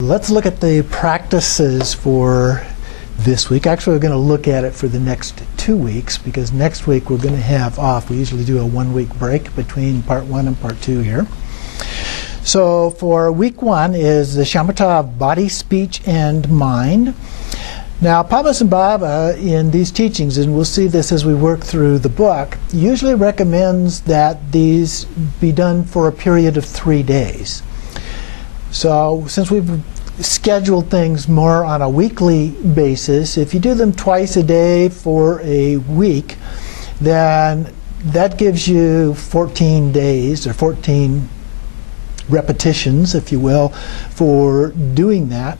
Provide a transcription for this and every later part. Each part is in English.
Let's look at the practices for this week. Actually, we're going to look at it for the next 2 weeks because next week we're going to have off. We usually do a 1-week break between part 1 and part 2 here. So for week 1 is the shamata of body, speech, and mind. Now, Padmasambhava in these teachings, and we'll see this as we work through the book, usually recommends that these be done for a period of 3 days. So since we've scheduled things more on a weekly basis, if you do them twice a day for a week, then that gives you 14 days or 14 repetitions, if you will, for doing that.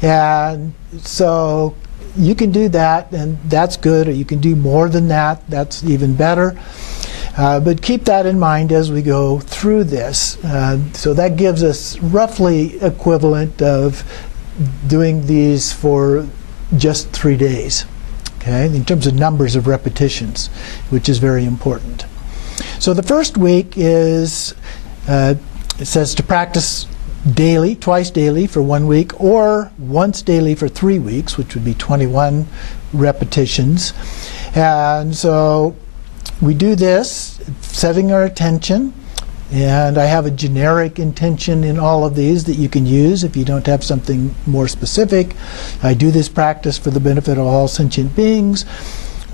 And so you can do that, and that's good, or you can do more than that. That's even better. But keep that in mind as we go through this. So that gives us roughly equivalent of doing these for just 3 days, okay, in terms of numbers of repetitions, which is very important. So the first week is, it says to practice daily, twice daily for 1 week, or once daily for 3 weeks, which would be 21 repetitions. And so we do this, setting our attention, and I have a generic intention in all of these that you can use if you don't have something more specific. I do this practice for the benefit of all sentient beings,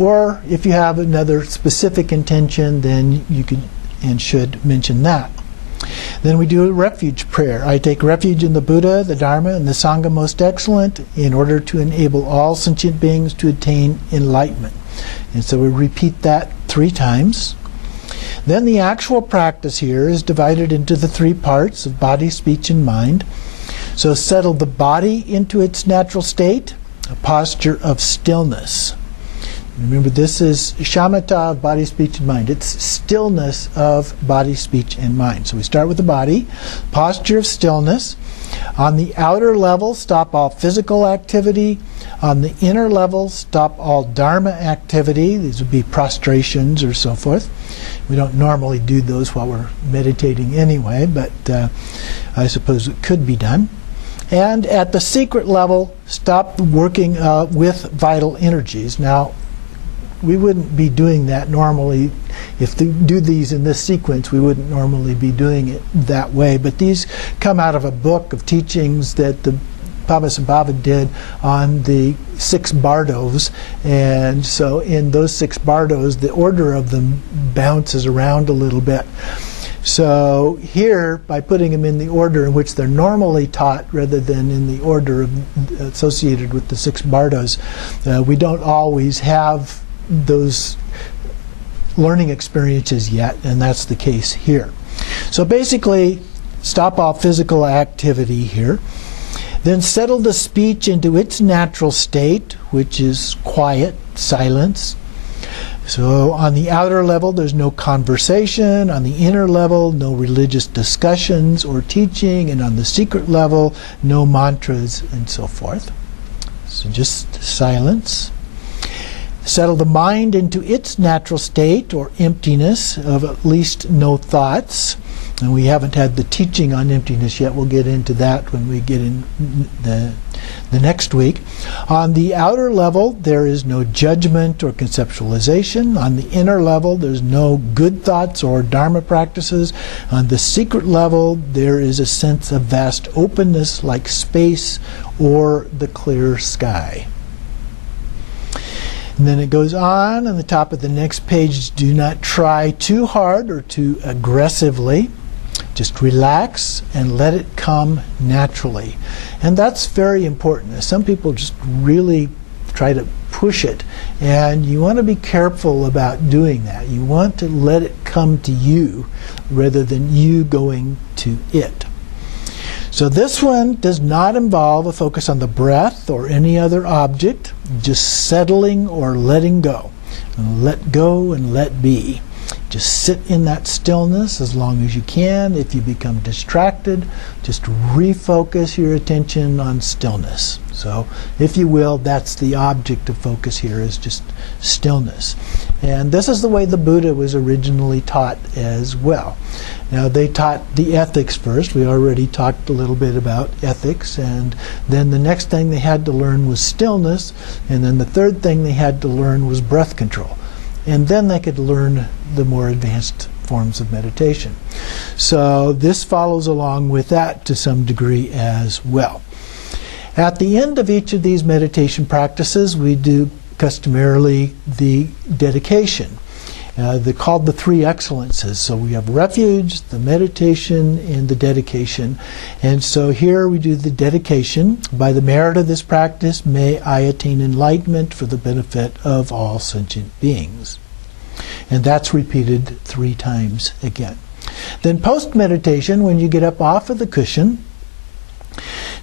or if you have another specific intention, then you can and should mention that. Then we do a refuge prayer. I take refuge in the Buddha, the Dharma, and the Sangha most excellent in order to enable all sentient beings to attain enlightenment. And so we repeat that 3 times. Then the actual practice here is divided into the 3 parts of body, speech, and mind. So settle the body into its natural state, a posture of stillness. Remember, this is shamata of body, speech, and mind. It's stillness of body, speech, and mind. So we start with the body, posture of stillness. On the outer level, stop all physical activity. On the inner level, stop all dharma activity. These would be prostrations or so forth. We don't normally do those while we're meditating anyway, but I suppose it could be done. And at the secret level, stop working with vital energies. Now, we wouldn't be doing that normally. If they do these in this sequence, we wouldn't normally be doing it that way. But these come out of a book of teachings that the Padmasambhava did on the 6 bardos. And so in those 6 bardos, the order of them bounces around a little bit. So here, by putting them in the order in which they're normally taught rather than in the order associated with the 6 bardos, we don't always have those learning experiences yet, and that's the case here. So basically, stop all physical activity here. Then settle the speech into its natural state, which is quiet, silence. So on the outer level, there's no conversation. On the inner level, no religious discussions or teaching. And on the secret level, no mantras and so forth. So just silence. Settle the mind into its natural state, or emptiness, of at least no thoughts. And we haven't had the teaching on emptiness yet. We'll get into that when we get in the next week. On the outer level, there is no judgment or conceptualization. On the inner level, there's no good thoughts or dharma practices. On the secret level, there is a sense of vast openness like space or the clear sky. And then it goes on the top of the next page, do not try too hard or too aggressively. Just relax and let it come naturally. And that's very important. Some people just really try to push it. And you want to be careful about doing that. You want to let it come to you rather than you going to it. So this one does not involve a focus on the breath or any other object, just settling or letting go. And let go and let be. Just sit in that stillness as long as you can. If you become distracted, just refocus your attention on stillness. So, if you will, that's the object of focus here, is just stillness. And this is the way the Buddha was originally taught as well. Now, they taught the ethics first. We already talked a little bit about ethics. And then the next thing they had to learn was stillness. And then the third thing they had to learn was breath control. And then they could learn the more advanced forms of meditation. So this follows along with that to some degree as well. At the end of each of these meditation practices, we do customarily the dedication. They're called the three excellences. So we have refuge, the meditation, and the dedication. And so here we do the dedication. By the merit of this practice, may I attain enlightenment for the benefit of all sentient beings. And that's repeated 3 times again. Then post-meditation, when you get up off of the cushion,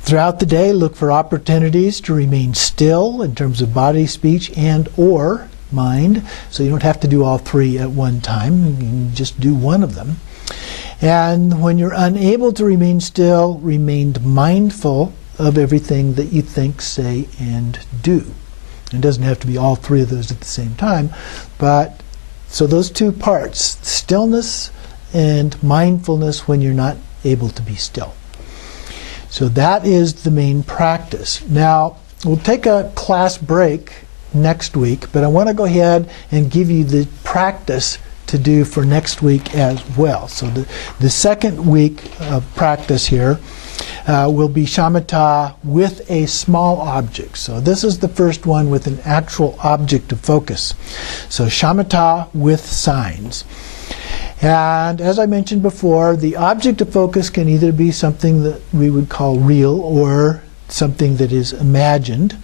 throughout the day, look for opportunities to remain still in terms of body, speech, and or mind. So you don't have to do all 3 at one time. You can just do one of them. And when you're unable to remain still, remain mindful of everything that you think, say, and do. It doesn't have to be all 3 of those at the same time. But so those 2 parts, stillness and mindfulness when you're not able to be still. So that is the main practice. Now, we'll take a class break next week, but I want to go ahead and give you the practice to do for next week as well. So the second week of practice here will be shamata with a small object. So this is the first one with an actual object of focus. So shamata with signs. And as I mentioned before, the object of focus can either be something that we would call real or something that is imagined.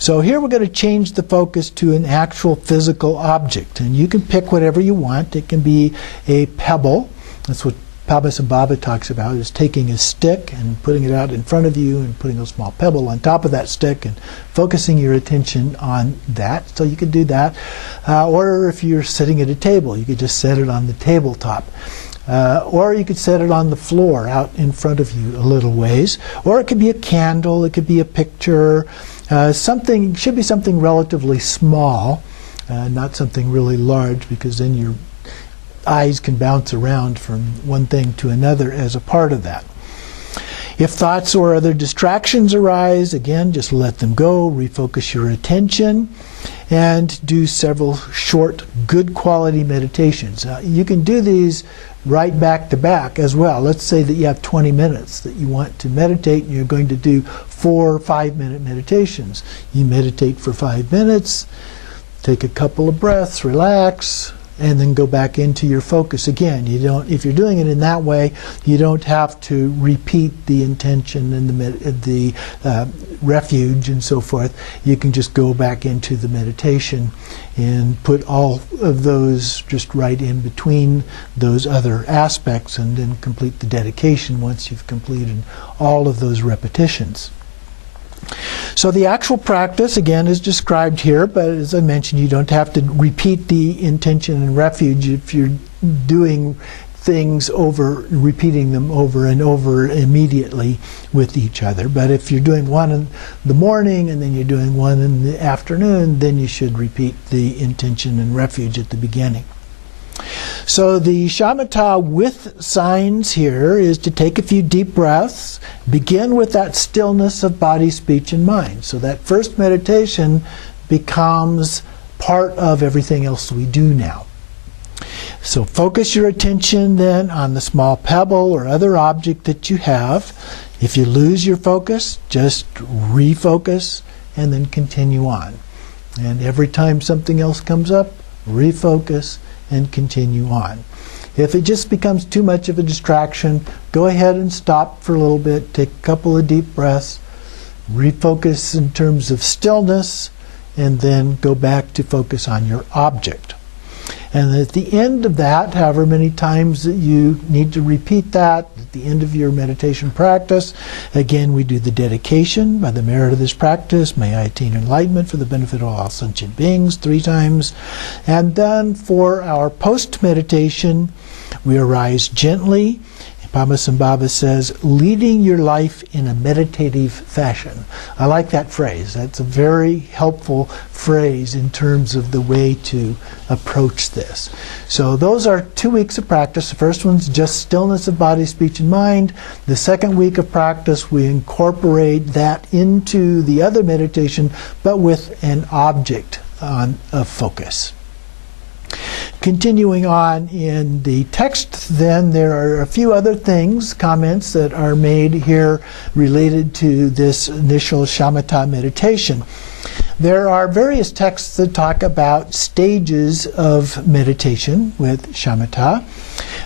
So here we're going to change the focus to an actual physical object. And you can pick whatever you want. It can be a pebble. That's what Padmasambhava talks about, is taking a stick and putting it out in front of you and putting a small pebble on top of that stick and focusing your attention on that. So you could do that. Or if you're sitting at a table, you could just set it on the tabletop. Or you could set it on the floor out in front of you a little ways. Or it could be a candle, it could be a picture. Something should be something relatively small, not something really large, because then your eyes can bounce around from one thing to another as a part of that. If thoughts or other distractions arise, again, just let them go, refocus your attention, and do several short, good quality meditations. You can do these right back to back as well. Let's say that you have 20 minutes that you want to meditate, and you're going to do 4 5-minute meditations. You meditate for 5 minutes, take a couple of breaths, relax, and then go back into your focus again. You don't, if you're doing it in that way, you don't have to repeat the intention and the refuge and so forth. You can just go back into the meditation and put all of those just right in between those other aspects, and then complete the dedication once you've completed all of those repetitions. So the actual practice, again, is described here, but as I mentioned, you don't have to repeat the intention and refuge if you're doing things over, repeating them over and over immediately with each other. But if you're doing one in the morning and then you're doing one in the afternoon, then you should repeat the intention and refuge at the beginning. So the shamatha with signs here is to take a few deep breaths, begin with that stillness of body, speech, and mind. So that first meditation becomes part of everything else we do now. So focus your attention then on the small pebble or other object that you have. If you lose your focus, just refocus and then continue on. And every time something else comes up, refocus and continue on. If it just becomes too much of a distraction, go ahead and stop for a little bit, take a couple of deep breaths, refocus in terms of stillness, and then go back to focus on your object. And at the end of that, however many times that you need to repeat that, at the end of your meditation practice, again we do the dedication. By the merit of this practice, may I attain enlightenment for the benefit of all sentient beings, 3 times. And then for our post-meditation, we arise gently, Padmasambhava says, leading your life in a meditative fashion. I like that phrase. That's a very helpful phrase in terms of the way to approach this. So those are 2 weeks of practice. The first one's just stillness of body, speech, and mind. The second week of practice, we incorporate that into the other meditation, but with an object of focus. Continuing on in the text, then, there are a few other things, comments that are made here related to this initial shamata meditation. There are various texts that talk about stages of meditation with shamata.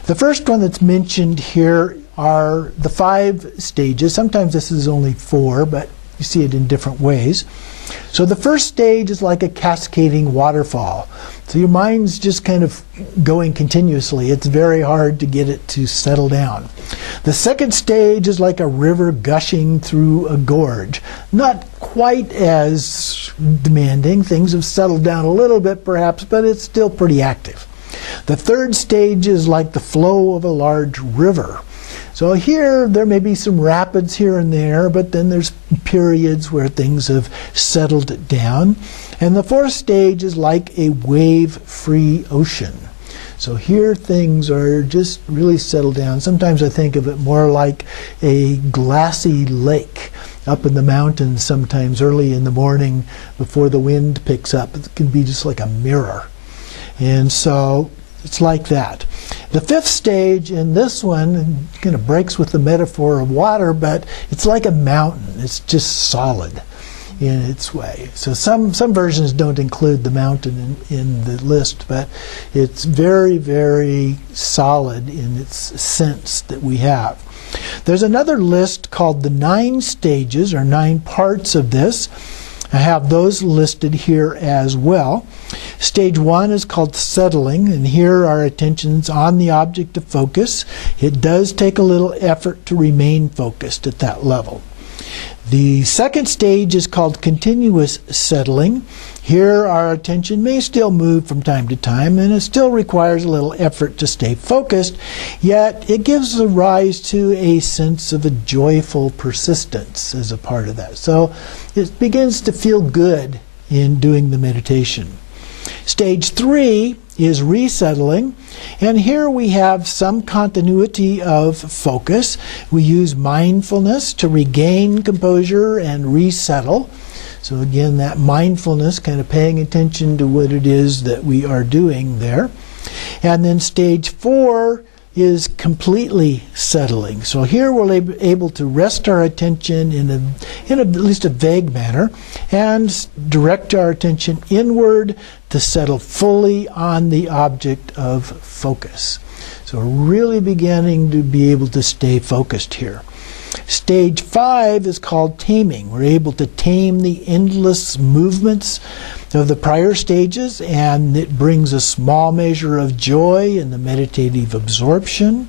The first one that's mentioned here are the 5 stages. Sometimes this is only 4, but you see it in different ways. So the first stage is like a cascading waterfall. So your mind's just kind of going continuously. It's very hard to get it to settle down. The second stage is like a river gushing through a gorge. Not quite as demanding. Things have settled down a little bit perhaps, but it's still pretty active. The third stage is like the flow of a large river. So here, there may be some rapids here and there, but then there's periods where things have settled down. And the fourth stage is like a wave-free ocean. So here things are just really settled down. Sometimes I think of it more like a glassy lake up in the mountains sometimes early in the morning before the wind picks up. It can be just like a mirror. And so it's like that. The fifth stage in this one kind of breaks with the metaphor of water, but it's like a mountain. It's just solid in its way. So some versions don't include the mountain in the list, but it's very, very solid in its sense that we have. There's another list called the 9 stages, or 9 parts of this. I have those listed here as well. Stage 1 is called settling, and here our attention's on the object of focus. It does take a little effort to remain focused at that level. The second stage is called continuous settling. Here our attention may still move from time to time, and it still requires a little effort to stay focused, yet it gives rise to a sense of a joyful persistence as a part of that. So it begins to feel good in doing the meditation. Stage 3 is resettling, and here we have some continuity of focus. We use mindfulness to regain composure and resettle. So again, that mindfulness, kind of paying attention to what it is that we are doing there. And then stage 4 is completely settling. So here we're able to rest our attention in at least a vague manner and direct our attention inward to settle fully on the object of focus. So we're really beginning to be able to stay focused here. Stage 5 is called taming. We're able to tame the endless movements of the prior stages, and it brings a small measure of joy in the meditative absorption.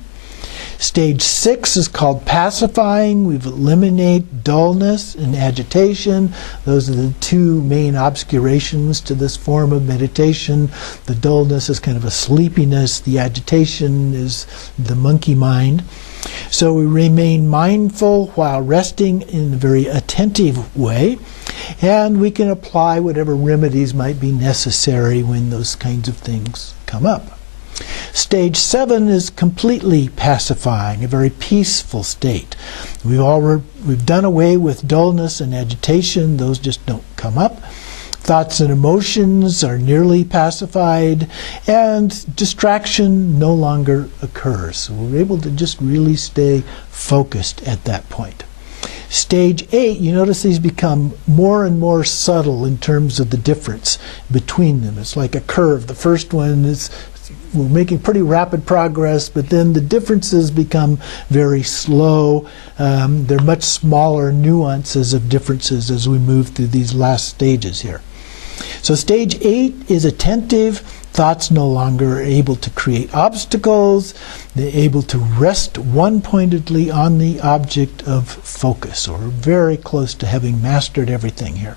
Stage 6 is called pacifying. We've eliminated dullness and agitation. Those are the 2 main obscurations to this form of meditation. The dullness is kind of a sleepiness. The agitation is the monkey mind. So we remain mindful while resting in a very attentive way, and we can apply whatever remedies might be necessary when those kinds of things come up. Stage 7 is completely pacifying, a very peaceful state. We've done away with dullness and agitation. Those just don't come up. Thoughts and emotions are nearly pacified, and distraction no longer occurs. So we're able to just really stay focused at that point. Stage 8, you notice these become more and more subtle in terms of the difference between them. It's like a curve. The first one is we're making pretty rapid progress, but then the differences become very slow. They're much smaller nuances of differences as we move through these last stages here. So stage 8 is attentive. Thoughts no longer are able to create obstacles. They're able to rest one-pointedly on the object of focus. So we're very close to having mastered everything here.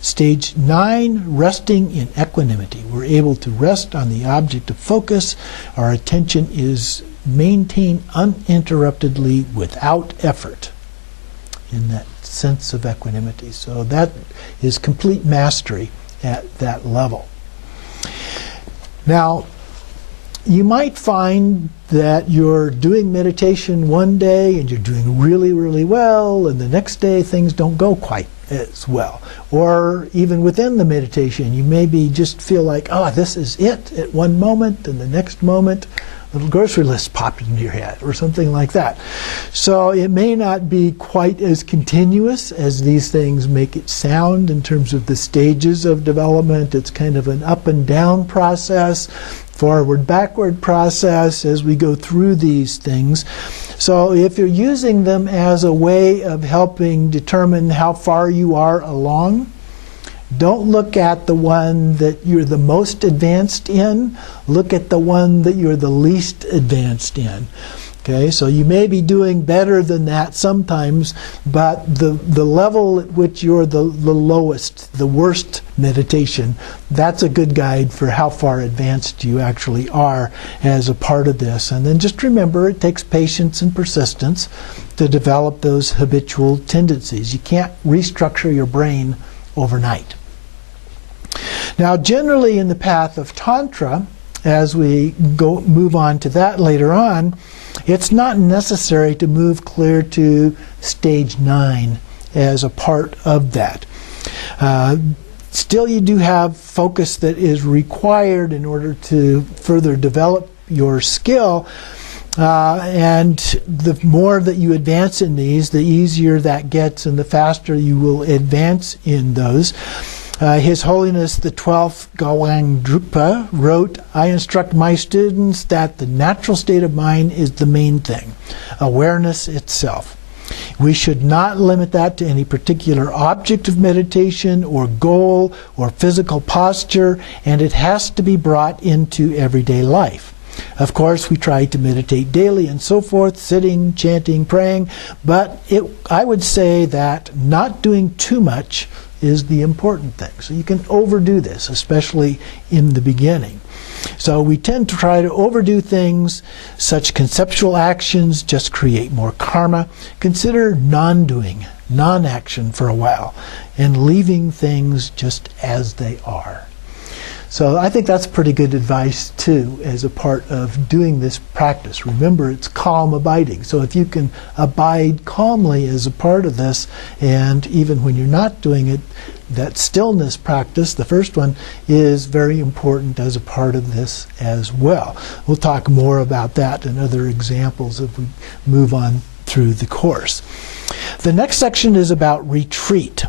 Stage 9, resting in equanimity. We're able to rest on the object of focus. Our attention is maintain uninterruptedly without effort in that sense of equanimity. So that is complete mastery at that level. Now, you might find that you're doing meditation one day and you're doing really, really well, and the next day things don't go quite as well. Or even within the meditation, you maybe just feel like, oh, this is it at one moment, and the next moment a little grocery list popped into your head or something like that. So it may not be quite as continuous as these things make it sound in terms of the stages of development. It's kind of an up and down process, forward, backward process as we go through these things. So if you're using them as a way of helping determine how far you are along, don't look at the one that you're the most advanced in. Look at the one that you're the least advanced in. Okay, so you may be doing better than that sometimes, but the level at which you're the lowest, the worst meditation, that's a good guide for how far advanced you actually are as a part of this. And then just remember, it takes patience and persistence to develop those habitual tendencies. You can't restructure your brain overnight. Now, generally in the path of Tantra, as we move on to that later on, it's not necessary to move clear to stage 9 as a part of that. Still, you do have focus that is required in order to further develop your skill. And the more that you advance in these, the easier that gets and the faster you will advance in those. His Holiness the 12th Gawang Drupa wrote, "I instruct my students that the natural state of mind is the main thing, awareness itself. We should not limit that to any particular object of meditation or goal or physical posture, and it has to be brought into everyday life. Of course, we try to meditate daily and so forth, sitting, chanting, praying, but I would say that not doing too much is the important thing. So you can overdo this, especially in the beginning. So we tend to try to overdo things. Such conceptual actions just create more karma. Consider non-doing, non-action for a while, and leaving things just as they are." So I think that's pretty good advice too as a part of doing this practice. Remember, it's calm abiding. So if you can abide calmly as a part of this, and even when you're not doing it, that stillness practice, the first one, is very important as a part of this as well. We'll talk more about that and other examples as we move on through the course. The next section is about retreat.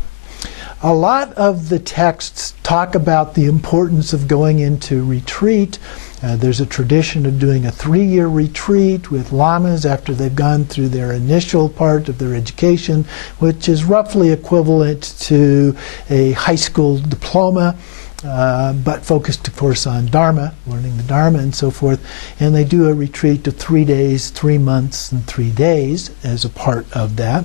A lot of the texts talk about the importance of going into retreat. There's a tradition of doing a 3-year retreat with lamas after they've gone through their initial part of their education, which is roughly equivalent to a high school diploma, but focused, of course, on Dharma, learning the Dharma and so forth. And they do a retreat of 3 days, 3 months, and 3 days as a part of that.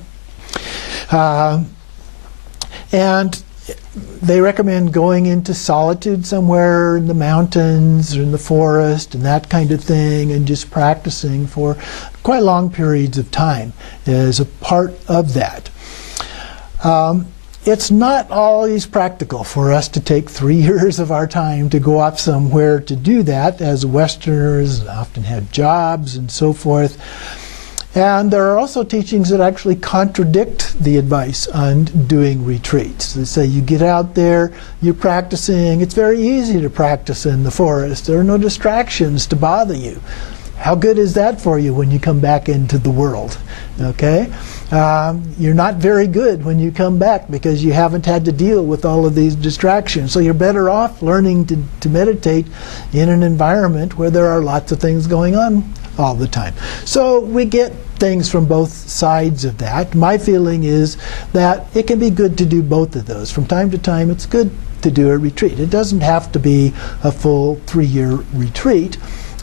And they recommend going into solitude somewhere in the mountains or in the forest and that kind of thing, and just practicing for quite long periods of time as a part of that. It's not always practical for us to take 3 years of our time to go off somewhere to do that, as Westerners often have jobs and so forth. And there are also teachings that actually contradict the advice on doing retreats. They say you get out there, you're practicing. It's very easy to practice in the forest. There are no distractions to bother you. How good is that for you when you come back into the world? Okay? You're not very good when you come back because you haven't had to deal with all of these distractions. So you're better off learning to meditate in an environment where there are lots of things going on all the time. So we get things from both sides of that. My feeling is that it can be good to do both of those. From time to time, it's good to do a retreat. It doesn't have to be a full 3-year retreat.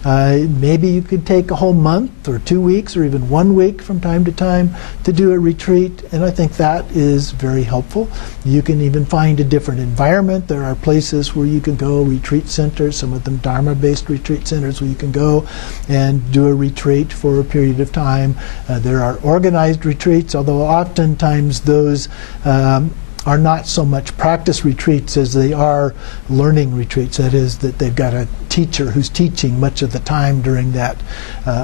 Maybe you could take a whole month or 2 weeks or even 1 week from time to time to do a retreat, and I think that is very helpful. You can even find a different environment. There are places where you can go, retreat centers, some of them Dharma-based retreat centers where you can go and do a retreat for a period of time. There are organized retreats, although oftentimes those are not so much practice retreats as they are learning retreats. That is, that they've got a teacher who's teaching much of the time during that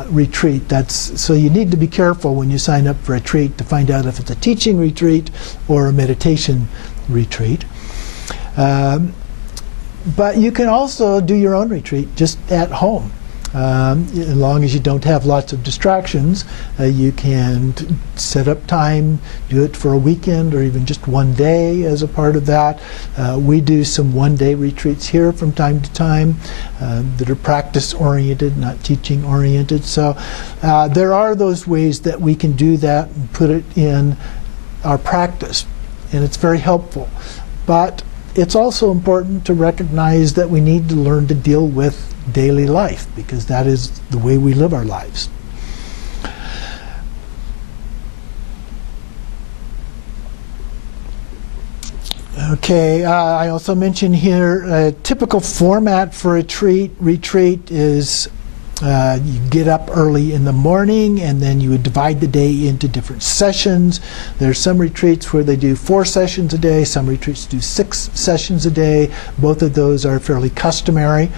retreat. So you need to be careful when you sign up for a retreat to find out if it's a teaching retreat or a meditation retreat. But you can also do your own retreat just at home. As long as you don't have lots of distractions, you can set up time, do it for a weekend or even just one day as a part of that. We do some one-day retreats here from time to time that are practice-oriented, not teaching-oriented. So there are those ways that we can do that and put it in our practice, and it's very helpful. But it's also important to recognize that we need to learn to deal with daily life, because that is the way we live our lives. Okay, I also mentioned here a typical format for a retreat is you get up early in the morning, and then you would divide the day into different sessions. There's some retreats where they do 4 sessions a day. Some retreats do 6 sessions a day. Both of those are fairly customary.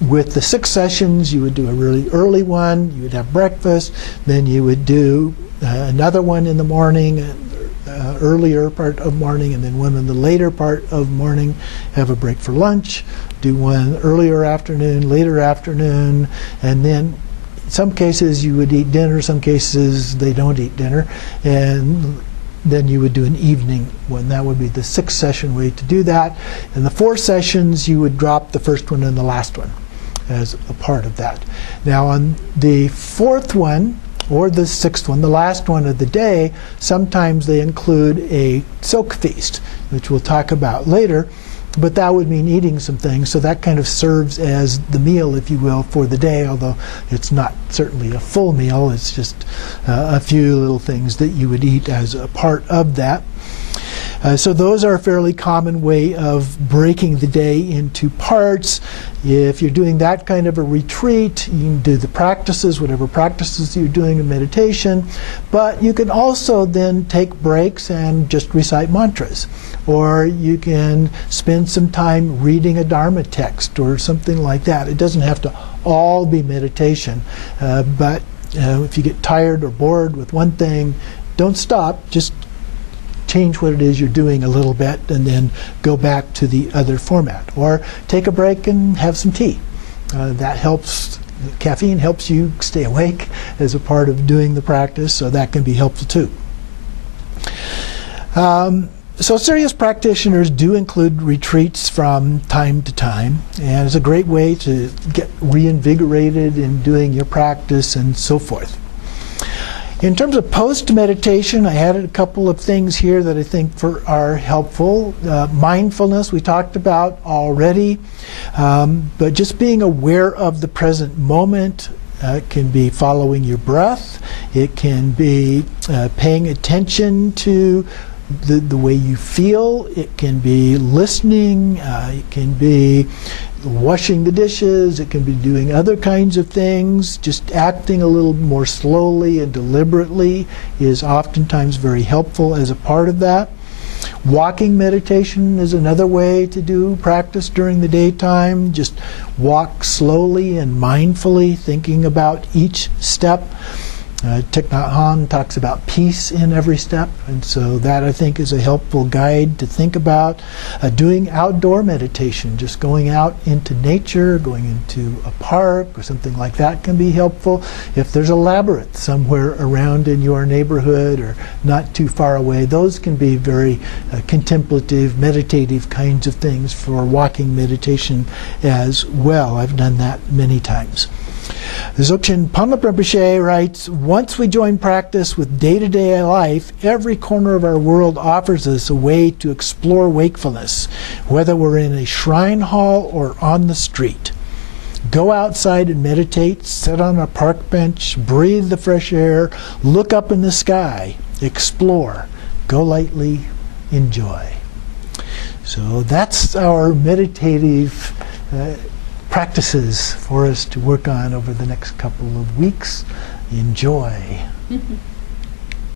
With the 6 sessions, you would do a really early one. You would have breakfast. Then you would do another one in the morning, earlier part of morning, and then one in the later part of morning. Have a break for lunch. Do one earlier afternoon, later afternoon, and then in some cases you would eat dinner, some cases they don't eat dinner, and then you would do an evening one. That would be the 6-session way to do that. In the 4 sessions, you would drop the first one and the last one as a part of that. Now on the 4th one, or the 6th one, the last one of the day, sometimes they include a soak feast, which we'll talk about later. But that would mean eating some things, so that kind of serves as the meal, if you will, for the day, although it's not certainly a full meal. It's just a few little things that you would eat as a part of that. So those are a fairly common way of breaking the day into parts. If you're doing that kind of a retreat, you can do the practices, whatever practices you're doing in meditation, but you can also then take breaks and just recite mantras. Or you can spend some time reading a Dharma text or something like that. It doesn't have to all be meditation, but if you get tired or bored with one thing, don't stop. Just change what it is you're doing a little bit and then go back to the other format. Or take a break and have some tea. That helps. Caffeine helps you stay awake as a part of doing the practice, so that can be helpful too. So serious practitioners do include retreats from time to time, and it's a great way to get reinvigorated in doing your practice and so forth. In terms of post-meditation, I added a couple of things here that I think are helpful. Mindfulness, we talked about already, but just being aware of the present moment. It can be following your breath. It can be paying attention to the way you feel. It can be listening. It can be washing the dishes. It can be doing other kinds of things. Just acting a little more slowly and deliberately is oftentimes very helpful as a part of that. Walking meditation is another way to do practice during the daytime. Just walk slowly and mindfully, thinking about each step. Thich Nhat Hanh talks about peace in every step, and so that I think is a helpful guide to think about. Doing outdoor meditation, just going out into nature, going into a park or something like that can be helpful. If there's a labyrinth somewhere around in your neighborhood or not too far away, those can be very contemplative, meditative kinds of things for walking meditation as well. I've done that many times. Dzogchen Ponlop Rinpoche writes, once we join practice with day-to-day life, every corner of our world offers us a way to explore wakefulness, whether we're in a shrine hall or on the street. Go outside and meditate, sit on a park bench, breathe the fresh air, look up in the sky, explore, go lightly, enjoy. So that's our meditative practices for us to work on over the next couple of weeks. Enjoy.